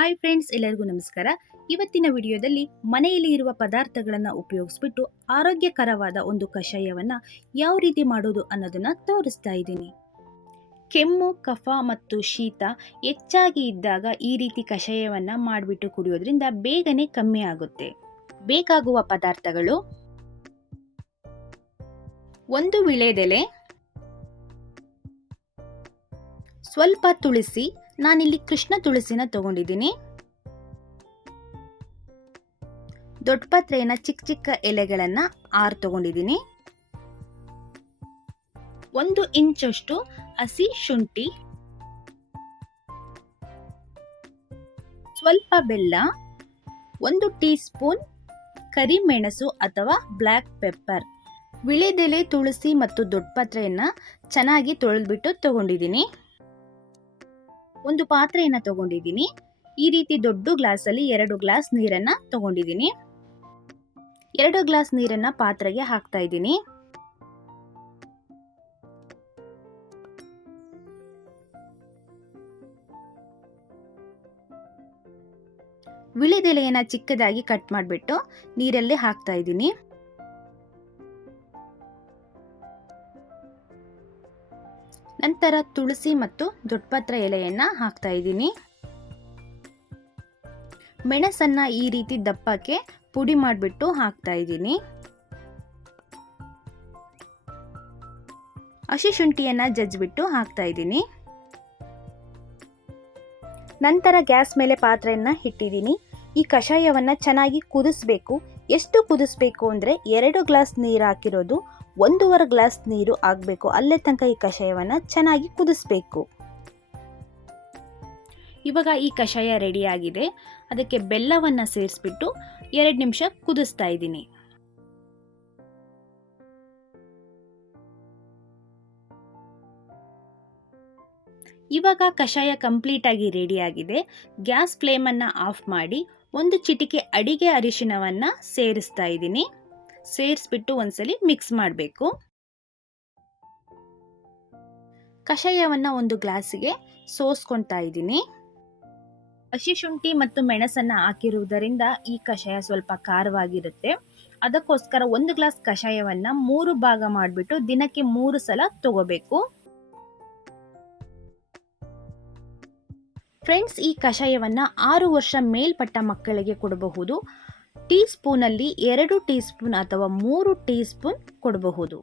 Hi friends, ಎಲ್ಲರಿಗೂ ನಮಸ್ಕಾರ. ಇವತ್ತಿನ ವಿಡಿಯೋದಲ್ಲಿ ಮನೆಯಲ್ಲಿ ಇರುವ ಪದಾರ್ಥಗಳನ್ನು ಉಪಯೋಗಿಸ್ಬಿಟ್ಟು ಆರೋಗ್ಯಕರವಾದ ಒಂದು ಕಷಾಯವನ್ನು ಯಾವ ರೀತಿ ಮಾಡೋದು ಅನ್ನೋದನ್ನ ತೋರಿಸ್ತಾ ಇದ್ದೀನಿ. ಕೆಮ್ಮು, ಕಫ ಮತ್ತು ಶೀತ ಹೆಚ್ಚಾಗಿ ಇದ್ದಾಗ ಈ ರೀತಿ ಕಷಾಯವನ್ನು ಮಾಡಿಬಿಟ್ಟು ಕುಡಿಯೋದ್ರಿಂದ ಬೇಗನೆ ಕಮ್ಮಿ ಆಗುತ್ತೆ. ಬೇಕಾಗುವ ಪದಾರ್ಥಗಳು: ಒಂದು ವಿಳೆದೆಲೆ, ಸ್ವಲ್ಪ ತುಳಸಿ. ನಾನಿಲ್ಲಿ ಕೃಷ್ಣ ತುಳಸಿನ ತಗೊಂಡಿದ್ದೀನಿ. ದೊಡ್ಡ ಪತ್ರೆಯನ್ನ ಚಿಕ್ಕ ಚಿಕ್ಕ ಎಲೆಗಳನ್ನ 6 ತಗೊಂಡಿದ್ದೀನಿ. 1 ಇಂಚಷ್ಟು ಹಸಿ ಶುಂಠಿ, ಸ್ವಲ್ಪ ಬೆಲ್ಲ, 1 ಟೀ ಸ್ಪೂನ್ ಕರಿಮೆಣಸು ಅಥವಾ ಬ್ಲ್ಯಾಕ್ ಪೆಪ್ಪರ್. ವಿಳೆದೆಲೆ, ತುಳಸಿ ಮತ್ತು ದೊಡ್ಡ ಪತ್ರೆಯನ್ನ ಚೆನ್ನಾಗಿ ತೊಳೆದ್ಬಿಟ್ಟು ತಗೊಂಡಿದ್ದೀನಿ. ಒಂದು ಪಾತ್ರೆಯನ್ನ ತಗೊಂಡಿದ್ದೀನಿ. ಈ ರೀತಿ ದೊಡ್ಡ ಗ್ಲಾಸಲ್ಲಿ 2 ಗ್ಲಾಸ್ ನೀರನ್ನ ತಗೊಂಡಿದ್ದೀನಿ. 2 ಗ್ಲಾಸ್ ನೀರನ್ನ ಪಾತ್ರೆಗೆ ಹಾಕ್ತಾ ಇದ್ದೀನಿ. ವಿಳೆದೆಲೆಯನ್ನ ಚಿಕ್ಕದಾಗಿ ಕಟ್ ಮಾಡಿಬಿಟ್ಟು ನೀರಲ್ಲಿ ಹಾಕ್ತಾ ಇದ್ದೀನಿ. ನಂತರ ತುಳಸಿ ಮತ್ತು ದೊಡ್ಡಪತ್ರೆ ಎಲೆಯನ್ನ ಹಾಕ್ತಾ ಇದ್ದೀನಿ. ಮೆಣಸನ್ನ ಈ ರೀತಿ ದಪ್ಪಕ್ಕೆ ಪುಡಿ ಮಾಡಿಬಿಟ್ಟು ಹಾಕ್ತಾ ಇದ್ದೀನಿ. ಹಸಿ ಶುಂಠಿಯನ್ನ ಜಜ್ಜಿಬಿಟ್ಟು ಹಾಕ್ತಾ ಇದ್ದೀನಿ. ನಂತರ ಗ್ಯಾಸ್ ಮೇಲೆ ಪಾತ್ರೆಯನ್ನ ಇಟ್ಟಿದ್ದೀನಿ. ಈ ಕಷಾಯವನ್ನ ಚೆನ್ನಾಗಿ ಕುದಿಸ್ಬೇಕು. ಎಷ್ಟು ಕುದಿಸ್ಬೇಕು ಅಂದರೆ 2 ಗ್ಲಾಸ್ ನೀರು ಹಾಕಿರೋದು 1.5 ಗ್ಲಾಸ್ ನೀರು ಆಗಬೇಕು. ಅಲ್ಲೇ ತನಕ ಈ ಕಷಾಯವನ್ನು ಚೆನ್ನಾಗಿ ಕುದಿಸ್ಬೇಕು. ಇವಾಗ ಈ ಕಷಾಯ ರೆಡಿ ಆಗಿದೆ. ಅದಕ್ಕೆ ಬೆಲ್ಲವನ್ನು ಸೇರಿಸ್ಬಿಟ್ಟು 2 ನಿಮಿಷ ಕುದಿಸ್ತಾ ಇದ್ದೀನಿ. ಇವಾಗ ಕಷಾಯ ಕಂಪ್ಲೀಟ್ ಆಗಿ ರೆಡಿ ಆಗಿದೆ. ಗ್ಯಾಸ್ ಫ್ಲೇಮನ್ನು ಆಫ್ ಮಾಡಿ 1 ಚಿಟಿಕೆ ಅಡಿಗೆ ಅರಿಶಿನವನ್ನು ಸೇರಿಸ್ತಾ ಇದ್ದೀನಿ. ಸೇರಿಸ್ಬಿಟ್ಟು ಒಂದ್ಸಲಿ ಮಿಕ್ಸ್ ಮಾಡಬೇಕು. ಕಷಾಯವನ್ನು ಒಂದು ಗ್ಲಾಸಿಗೆ ಸೋಸ್ಕೊತಾ ಇದ್ದೀನಿ. ಹಸಿ ಶುಂಠಿ ಮತ್ತು ಮೆಣಸನ್ನು ಹಾಕಿರುವುದರಿಂದ ಈ ಕಷಾಯ ಸ್ವಲ್ಪ ಖಾರವಾಗಿರುತ್ತೆ. ಅದಕ್ಕೋಸ್ಕರ 1 ಗ್ಲಾಸ್ ಕಷಾಯವನ್ನು 3 ಭಾಗ ಮಾಡಿಬಿಟ್ಟು ದಿನಕ್ಕೆ 3 ಸಲ ತಗೋಬೇಕು. ಫ್ರೆಂಡ್ಸ್, ಈ ಕಷಾಯವನ್ನು 6 ವರ್ಷ ಮೇಲ್ಪಟ್ಟ ಮಕ್ಕಳಿಗೆ ಕೊಡಬಹುದು. ಟೀ ಸ್ಪೂನಲ್ಲಿ 2 ಟೀ ಸ್ಪೂನ್ ಅಥವಾ 3 ಟೀ ಸ್ಪೂನ್ ಕೊಡಬಹುದು.